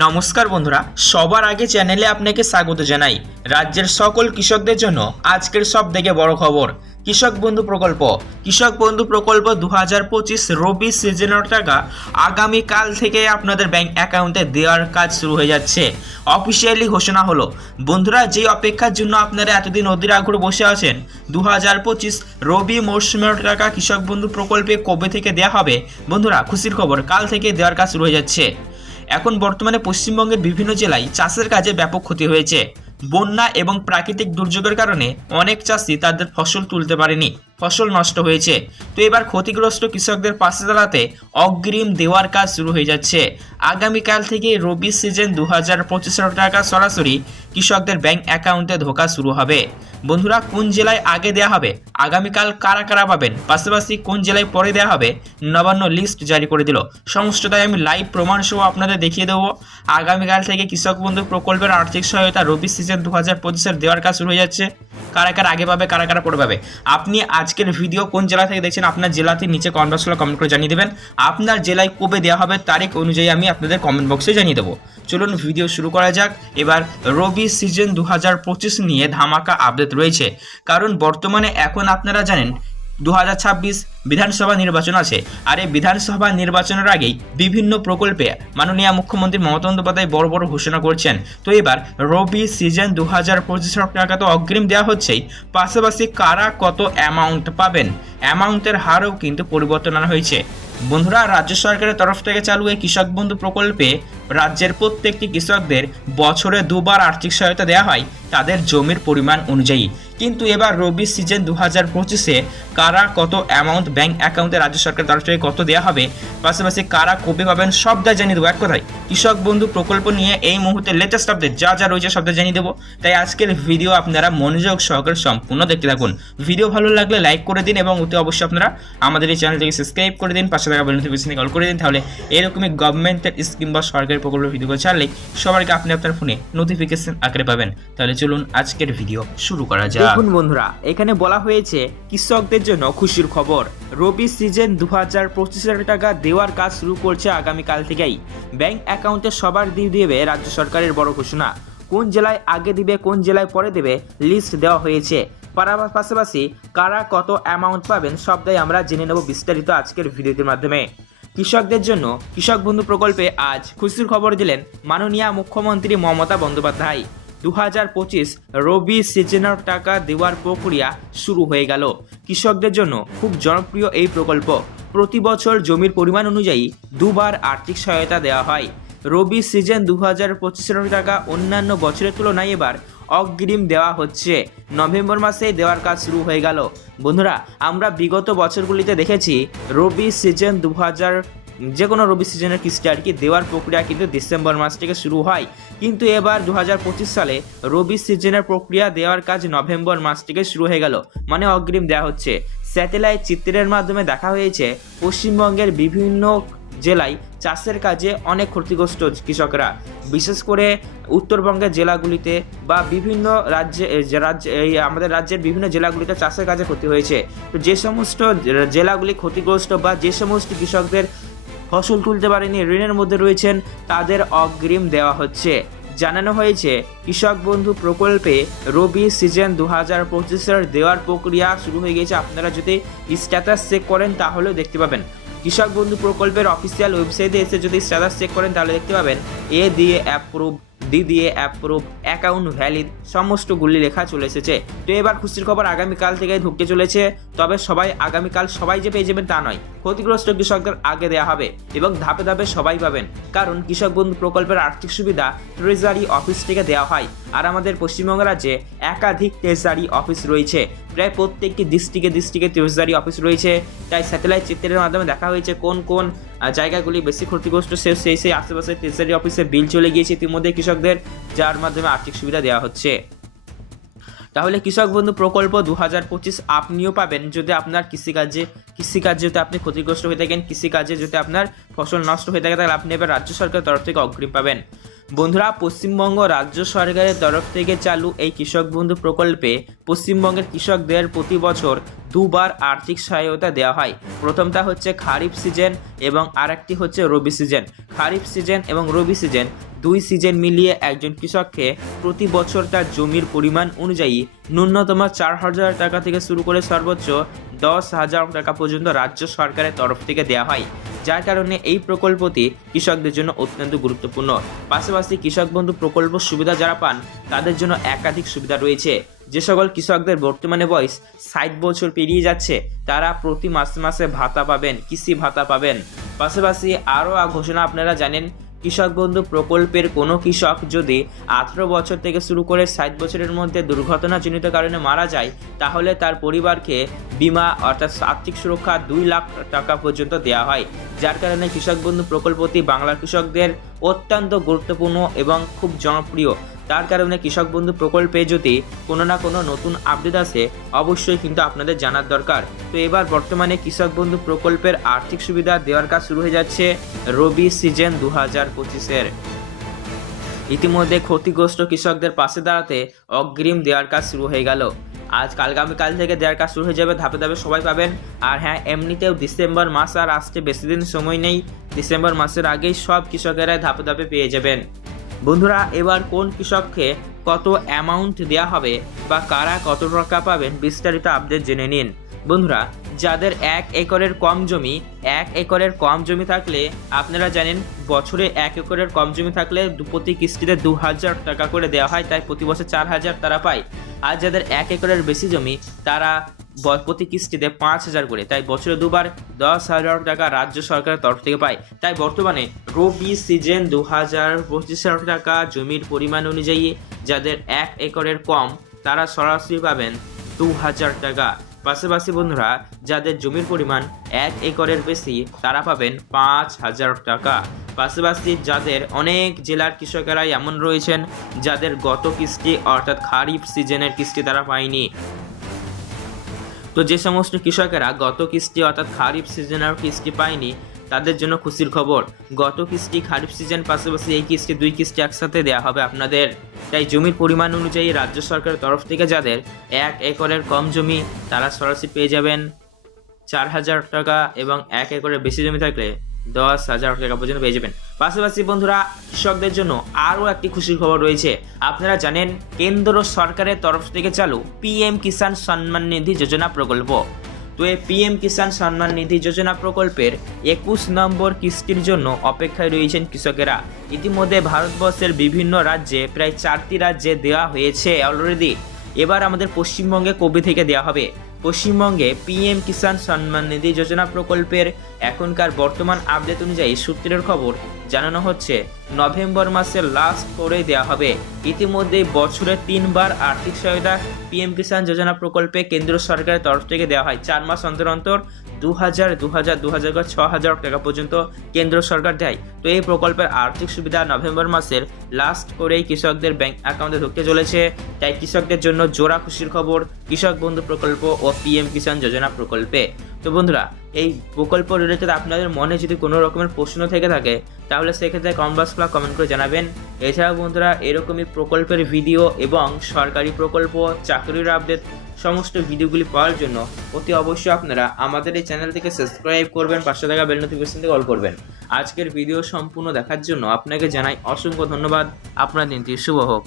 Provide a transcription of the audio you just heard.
নমস্কার বন্ধুরা, সবার আগে চ্যানেলে আপনাকে স্বাগত জানাই। রাজ্যের সকল কৃষকদের জন্য আজকের সব থেকে বড় খবর, কৃষক বন্ধু প্রকল্প। কৃষক বন্ধু প্রকল্প দু হাজার পঁচিশ রবি সিজনের টাকা আগামীকাল থেকে আপনাদের ব্যাংক অ্যাকাউন্টে দেওয়ার কাজ শুরু হয়ে যাচ্ছে। অফিসিয়ালি ঘোষণা হলো, বন্ধুরা যে অপেক্ষার জন্য আপনারা এতদিন অধীর আগ্রহ বসে আছেন দু হাজার পঁচিশ রবি মরশুমের টাকা কৃষক বন্ধু প্রকল্পে কবে থেকে দেওয়া হবে? বন্ধুরা, খুশির খবর, কাল থেকে দেওয়ার কাজ শুরু হয়ে যাচ্ছে। এখন বর্তমানে পশ্চিমবঙ্গের বিভিন্ন জেলায় চাষের কাজে ব্যাপক ক্ষতি হয়েছে। বন্যা এবং প্রাকৃতিক দুর্যোগের কারণে অনেক চাষি তাদের ফসল তুলতে পারেনি, ফসল নষ্ট হয়েছে। তো এবার ক্ষতিগ্রস্ত কৃষকদের পাশে দাঁড়াতে অগ্রিম দেওয়ার কাজ শুরু হয়ে যাচ্ছে। আগামীকাল থেকে রবি সিজন দু হাজার টাকা সরাসরি কৃষকদের ব্যাংক অ্যাকাউন্টে ধোকা শুরু হবে। বন্ধুরা, কোন জেলায় আগে দেওয়া হবে? আগামীকাল কারা কারা পাবেন? পাশাপাশি কোন জেলায় পরে দেওয়া হবে? নবান্ন লিস্ট জারি করে দিল। সমস্তটাই আমি লাইভ প্রমাণ সহ আপনাদের দেখিয়ে দেবো। আগামীকাল থেকে কৃষক বন্ধু প্রকল্পের আর্থিক সহায়তা রবি সিজন দু হাজার পঁচিশের দেওয়ার কাজ শুরু হয়ে যাচ্ছে। কারা কারা আগে পাবে, কারা কারা পরে পাবে? আপনি আজকের ভিডিও কোন জেলা থেকে দেখছেন আপনার জেলাতে নিচে কমেন্ট বক্সে কমেন্ট করে জানিয়ে দেবেন। আপনার জেলায় কবে দেওয়া হবে, তারিখ অনুযায়ী আমি আপনাদের কমেন্ট বক্সে জানিয়ে দেবো। চলুন ভিডিও শুরু করা যাক। এবার রবি সিজন দু নিয়ে ধামাকা আপডেট রয়েছে। কারণ বর্তমানে এখন আপনারা জানেন, দুহাজার ছাব্বিশ বিধানসভা নির্বাচন আছে। আর এই বিধানসভা নির্বাচনের আগেই বিভিন্ন প্রকল্পে মাননীয় মুখ্যমন্ত্রী মমতা বন্দ্যোপাধ্যায় বড় বড় ঘোষণা করছেন। তো এবার রবি সিজন দু হাজার পঁচিশ টাকা তো অগ্রিম দেওয়া হচ্ছেই, পাশাপাশি কারা কত অ্যামাউন্ট পাবেন? অ্যামাউন্টের হারও কিন্তু পরিবর্তন আনা হয়েছে। বন্ধুরা, রাজ্য সরকারের তরফ থেকে চালু এই কৃষক বন্ধু প্রকল্পে রাজ্যের প্রত্যেকটি কৃষকদের বছরে দুবার আর্থিক সহায়তা দেওয়া হয়। তাদের জমির পরিমাণ অনুযায়ী। কিন্তু এবার রবি সিজন দু হাজার পঁচিশে কারা কত অ্যামাউন্ট ব্যাংক অ্যাকাউন্টে রাজ্য সরকারের তরফ থেকে কত দেওয়া হবে? পাশাপাশি কারা কবে পাবেন সবটাই জানিয়ে দেবো এক কথায়। কৃষক বন্ধু প্রকল্প নিয়ে এই মুহূর্তে লেটেস্ট আপডেট যা যা রয়েছে সবটা জানিয়ে দেবো। তাই আজকের ভিডিও আপনারা মনোযোগ সহকারে সম্পূর্ণ দেখতে থাকুন। ভিডিও ভালো লাগলে লাইক করে দিন এবং অতি অবশ্যই আপনারা আমাদের এই চ্যানেলটিকে সাবস্ক্রাইব করে দিন, পাশে থাকা নোটিফিকেশনে কল করে দিন। তাহলে এরকমই গভর্নমেন্টের স্কিম বা সরকারি প্রকল্পের ভিডিও ছাড়লেই আগে আপনি আপনার ফোনে নোটিফিকেশন আকারে পাবেন। তাহলে চলুন আজকের ভিডিও শুরু করা যাক। দেখুন বন্ধুরা, এখানে বলা হয়েছে কৃষকদের জন্য খুশির খবর। রবি সিজন দু হাজার পঁচিশ হাজার টাকা দেওয়ার কাজ শুরু করছে আগামীকাল থেকেই। ব্যাংক অ্যাকাউন্টে সবার দিয়ে দেবে রাজ্য সরকারের বড় ঘোষণা। কোন জেলায় আগে দিবে, কোন জেলায় পরে দেবে লিস্ট দেওয়া হয়েছে। পাশাপাশি কারা কত অ্যামাউন্ট পাবেন সবটাই আমরা জেনে নেব বিস্তারিত আজকের ভিডিওটির মাধ্যমে। কৃষকদের জন্য কৃষক বন্ধু প্রকল্পে আজ খুশির খবর দিলেন মাননীয় মুখ্যমন্ত্রী মমতা বন্দ্যোপাধ্যায়। দু হাজার পঁচিশ রবি সিজনের টাকা দেওয়ার প্রক্রিয়া শুরু হয়ে গেল। কৃষকদের জন্য খুব জনপ্রিয় এই প্রকল্প। প্রতি বছর জমির পরিমাণ অনুযায়ী দুবার আর্থিক সহায়তা দেওয়া হয়। রবি সিজন দু হাজার টাকা অন্যান্য বছরের তুলনায় এবার অগ্রিম দেওয়া হচ্ছে। নভেম্বর মাসে দেওয়ার কাজ শুরু হয়ে গেল। বন্ধুরা, আমরা বিগত বছরগুলিতে দেখেছি রবি সিজন দু হাজার যে কোনো রবি সিজনের কিস্তি আর কি দেওয়ার প্রক্রিয়া কিন্তু ডিসেম্বর মাস থেকে শুরু হয়। কিন্তু এবার দু হাজার পঁচিশ সালে রবি সিজনের প্রক্রিয়া দেওয়ার কাজ নভেম্বর মাস থেকে শুরু হয়ে গেল। মানে অগ্রিম দেওয়া হচ্ছে। স্যাটেলাইট চিত্রের মাধ্যমে দেখা হয়েছে, পশ্চিমবঙ্গের বিভিন্ন জেলায় চাষের কাজে অনেক ক্ষতিগ্রস্ত কৃষকরা। বিশেষ করে উত্তরবঙ্গের জেলাগুলিতে বা বিভিন্ন রাজ্যে রাজ্য, এই আমাদের রাজ্যের বিভিন্ন জেলাগুলিতে চাষের কাজে ক্ষতি হয়েছে। তো যে সমস্ত জেলাগুলি ক্ষতিগ্রস্ত বা যে সমস্ত কৃষকদের ফসল তুলতে পারেনি, ঋণের মধ্যে রয়েছেন, তাদের অগ্রিম দেওয়া হচ্ছে। জানানো হয়েছে, কৃষক বন্ধু প্রকল্পে রবি সিজন দু হাজার পঁচিশের দেওয়ার প্রক্রিয়া শুরু হয়ে গেছে। আপনারা যদি স্ট্যাটাস চেক করেন, তাহলেও দেখতে পাবেন। কৃষক বন্ধু প্রকল্পের অফিসিয়াল ওয়েবসাইটে এসে যদি স্ট্যাটাস চেক করেন, তাহলে দেখতে পাবেন, এ দিয়ে অ্যাপ্রুভ ডি দিয়ে অ্যাপ্রুভ অ্যাকাউন্ট ভ্যালিড সমস্তগুলি লেখা চলে এসেছে। তো এবার খুশির খবর আগামীকাল থেকে ঢুকতে চলেছে, তবে সবাই আগামীকাল সবাই যে পেয়ে যাবেন তা নয়, ক্ষতিগ্রস্ত কৃষকদের আগে দেওয়া হবে এবং ধাপে ধাপে সবাই পাবেন, কারণ কৃষক বন্ধু প্রকল্পের আর্থিক সুবিধা ট্রেজারি অফিস থেকে দেওয়া হয়, আর আমাদের পশ্চিমবঙ্গ রাজ্যে একাধিক ট্রেজারি অফিস রয়েছে প্রায় প্রত্যেকটি ডিস্ট্রিক্টে ডিস্ট্রিক্টে ট্রেজারি অফিস রয়েছে। তাই স্যাটেলাইট চিত্রের মাধ্যমে দেখা হয়েছে কোন কোন জায়গাগুলি বেশি ক্ষতিগ্রস্ত, সে, সেই সেই আশেপাশে ট্রেজারি অফিসে বিল চলে গিয়েছে ইতিমধ্যে কৃষকদের, যার মাধ্যমে আর্থিক সুবিধা দেওয়া হচ্ছে। তাহলে কৃষক বন্ধু প্রকল্প দু হাজার পঁচিশ আপনিও পাবেন যদি আপনার কৃষিকাজে কৃষিকাজে যদি আপনি ক্ষতিগ্রস্ত হয়ে থাকেন, কৃষিকাজে যদি আপনার ফসল নষ্ট হয়ে থাকে, তাহলে আপনি এবার রাজ্য সরকারের তরফ থেকে অগ্রিম পাবেন। বন্ধুরা, পশ্চিমবঙ্গ রাজ্য সরকারের তরফ থেকে চালু এই কৃষক বন্ধু প্রকল্পে পশ্চিমবঙ্গের কৃষকদের প্রতি বছর দুবার আর্থিক সহায়তা দেওয়া হয়। প্রথমটা হচ্ছে খারিফ সিজন এবং আরেকটি হচ্ছে রবি সিজন। খারিফ সিজন এবং রবি সিজন দুই সিজন মিলিয়ে একজন কৃষককে প্রতি বছর তার জমির পরিমাণ অনুযায়ী ন্যূনতম চার হাজার টাকা থেকে শুরু করে সর্বোচ্চ দশ হাজার টাকা পর্যন্ত রাজ্য সরকারের তরফ থেকে দেওয়া হয়। যার কারণে এই প্রকল্পটি কৃষকদের জন্য অত্যন্ত গুরুত্বপূর্ণ। পাশাপাশি কৃষক বন্ধু প্রকল্প সুবিধা যারা পান, তাদের জন্য একাধিক সুবিধা রয়েছে। যে সকল কৃষকদের বর্তমানে বয়স ষাট বছর পেরিয়ে যাচ্ছে, তারা প্রতি মাসে মাসে ভাতা পাবেন, কৃষি ভাতা পাবেন। পাশাপাশি আরও ঘোষণা আপনারা জানেন কৃষক বন্ধু প্রকল্পের কোনো কৃষক যদি আঠেরো বছর থেকে শুরু করে ষাট বছরের মধ্যে দুর্ঘটনাজনিত কারণে মারা যায়, তাহলে তার পরিবারকে বিমা অর্থাৎ আর্থিক সুরক্ষা দুই লাখ টাকা পর্যন্ত দেওয়া হয়। যার কারণে কৃষক বন্ধু প্রকল্পটি বাংলার কৃষকদের অত্যন্ত গুরুত্বপূর্ণ এবং খুব জনপ্রিয়। তার কারণে কৃষক বন্ধু প্রকল্পে যদি কোনো না কোনো নতুন আপডেট আসে, অবশ্যই কিন্তু আপনাদের জানার দরকার। তো এবার বর্তমানে কৃষক বন্ধু প্রকল্পের আর্থিক সুবিধা দেওয়ার কাজ শুরু হয়ে যাচ্ছে রবি সিজন দু হাজার পঁচিশের। ইতিমধ্যে ক্ষতিগ্রস্ত কৃষকদের পাশে দাঁড়াতে অগ্রিম দেওয়ার কাজ শুরু হয়ে গেল। আজ কালগামীকাল থেকে দেওয়ার কাজ শুরু হয়ে যাবে, ধাপে ধাপে সবাই পাবেন। আর হ্যাঁ এমনিতেও ডিসেম্বর মাস আর আসতে বেশি দিন সময় নেই। ডিসেম্বর মাসের আগেই সব কৃষকেরা ধাপে ধাপে পেয়ে যাবেন। বন্ধুরা, এবার কোন কৃষককে কত অ্যামাউন্ট দেওয়া হবে বা কারা কত টাকা পাবেন বিস্তারিত আপডেট জেনে নিন। বন্ধুরা যাদের এক একরের কম জমি, এক একরের কম জমি থাকলে আপনারা জানেন বছরে এক একরের কম জমি থাকলে প্রতি কিস্তিতে দু হাজার টাকা করে দেওয়া হয়, তাই প্রতি বছর চার হাজার তারা পায়। আর যাদের এক একরের বেশি জমি, তারা প্রতি কিস্তিতে পাঁচ হাজার করে, তাই বছরে দুবার দশ হাজার টাকা রাজ্য সরকারের তরফ থেকে পায়। তাই বর্তমানে রবি সিজন দু হাজার পঁচিশ হাজার টাকা জমির পরিমাণ অনুযায়ী যাদের এক একরের কম, তারা সরাসরি পাবেন দু হাজার টাকা। পাশাপাশি বন্ধুরা, যাদের জমির পরিমাণ এক একরের বেশি, তারা পাবেন পাঁচ হাজার টাকা। পাশাপাশি যাদের অনেক জেলার কৃষকেরাই এমন রয়েছেন, যাদের গত কিস্তি, অর্থাৎ খারিফ সিজনের কিস্তি তারা পায়নি। তো যে সমস্ত কৃষকেরা গত কিস্তি, অর্থাৎ খারিফ সিজনের কিস্তি পায়নি তাদের জন্য খুশির খবর। গত কিস্তি খারিফ সিজন পাশাপাশি এই কিস্তি দুই কিস্তি একসাথে দেওয়া হবে আপনাদের। তাই জমির পরিমাণ অনুযায়ী রাজ্য সরকারের তরফ থেকে যাদের এক একরের কম জমি, তারা সরাসরি পেয়ে যাবেন চার হাজার টাকা এবং এক একরের বেশি জমি থাকলে দশ হাজার টাকা পর্যন্ত পেয়ে যাবেন। পাশাপাশি বন্ধুরা, কৃষকদের জন্য আরও একটি খুশির খবর রয়েছে। আপনারা জানেন, কেন্দ্র সরকারের তরফ থেকে চালু পিএম কিষাণ সম্মান নিধি যোজনা প্রকল্প। তো এই পিএম কিষাণ সম্মান নিধি যোজনা প্রকল্পের একুশ নম্বর কিস্তির জন্য অপেক্ষায় রয়েছেন কৃষকেরা। ইতিমধ্যে ভারতবর্ষের বিভিন্ন রাজ্যে প্রায় চারটি রাজ্যে দেওয়া হয়েছে অলরেডি এবার আমাদের পশ্চিমবঙ্গে কবি থেকে দেওয়া হবে? পশ্চিমবঙ্গে পিএম কিষাণ সম্মান নিধি যোজনা প্রকল্পের এখনকার বর্তমান আপডেট অনুযায়ী সূত্রের খবর, জানানো হচ্ছে, নভেম্বর মাসের লাস্ট করে দেওয়া হবে। ইতিমধ্যে বছরে তিনবার আর্থিক সহায়তা পিএম কিষাণ যোজনা প্রকল্পে কেন্দ্র সরকারের তরফ থেকে দেওয়া হয়। চার মাস অন্তর অন্তর দু হাজার দু হাজার দু হাজার ছ হাজার টাকা পর্যন্ত কেন্দ্র সরকার দেয়। তো এই প্রকল্পের আর্থিক সুবিধা নভেম্বর মাসের লাস্ট করেই কৃষকদের ব্যাংক অ্যাকাউন্টে ঢুকতে চলেছে। তাই কৃষকদের জন্য জোড়া খুশির খবর, কৃষক বন্ধু প্রকল্প ও পিএম কিষাণ যোজনা প্রকল্পে। তো বন্ধুরা, এই প্রকল্প রিলেটেড আপনাদের মনে যদি কোনো রকমের প্রশ্ন থেকে থাকে, তাহলে সেক্ষেত্রে কমেন্ট বক্স কমেন্ট করে জানাবেন। এছাড়াও বন্ধুরা, এরকমই প্রকল্পের ভিডিও এবং সরকারি প্রকল্প, চাকরির আপডেট সমস্ত ভিডিওগুলি পাওয়ার জন্য অতি অবশ্যই আপনারা আমাদের এই চ্যানেল থেকে সাবস্ক্রাইব করবেন, পাশে থাকা বেল নোটিফিকেশন থেকে অল করবেন। আজকের ভিডিও সম্পূর্ণ দেখার জন্য আপনাকে জানাই অসংখ্য ধন্যবাদ। আপনার দিনটি শুভ হোক।